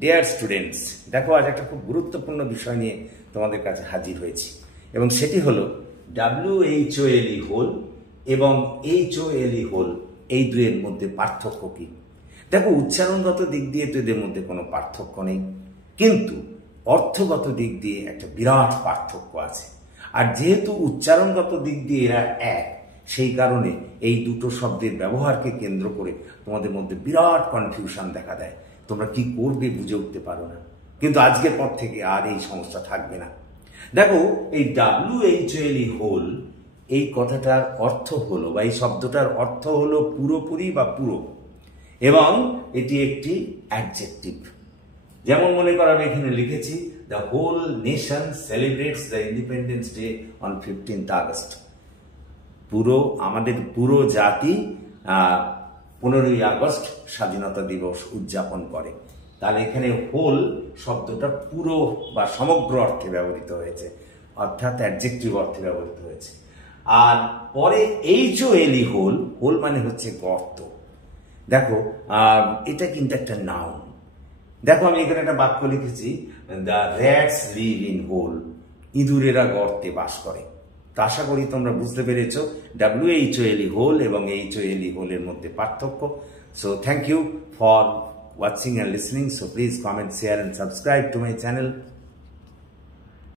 Dear students, দেখো আজ একটা খুব গুরুত্বপূর্ণ বিষয় নিয়ে তোমাদের কাছে হাজির হয়েছি এবং সেটি হলো WHOLE হোল এবং HOLE হোল, এই দুয়ের মধ্যে পার্থক্য কি। দেখো, উচ্চারণগত দিক দিয়ে তো এদের মধ্যে কোনো পার্থক্য নেই, কিন্তু অর্থগত দিক দিয়ে একটা বিরাট পার্থক্য আছে। আর যেহেতু উচ্চারণগত দিক দিয়ে এরা এক, সেই কারণে এই দুটো শব্দের ব্যবহারকে কেন্দ্র করে তোমাদের মধ্যে বিরাট কনফিউশন দেখা দেয়। তোমরা কি করবে বুঝে উঠতে পারো না, কিন্তু আজকের পর থেকে আর এই সমস্যা থাকবে না। দেখো, এই WHOLE হোল, এই কথাটার অর্থ হলো বা এই শব্দটার অর্থ হলো পুরোপুরি বা পুরো, এবং এটি একটি অ্যাডজেক্টিভ। যেমন মনে করো, আমি এখানে লিখেছি the whole nation celebrates the independence day on 15th August. আমাদের পুরো জাতি 15ই আগস্ট স্বাধীনতা দিবস উদযাপন করে। তাহলে এখানে হোল শব্দটা পুরো বা সমগ্র অর্থে ব্যবহৃত হয়েছে, অর্থাৎ অ্যাডজেক্টিভ অর্থে ব্যবহৃত হয়েছে। আর পরে HOLE হোল, হোল মানে হচ্ছে গর্ত। দেখো, এটা কিন্তু একটা নাউন। দেখো, আমি এখানে একটা বাক্য লিখেছি, the rats live in hole, ইঁদুরেরা গর্তে বাস করে। তো আশা করি তোমরা বুঝতে পেরেছ WHOLE হোল এবং HOLE হোলের মধ্যে পার্থক্য। So thank you for watching and listening. So please comment, share and subscribe to my channel.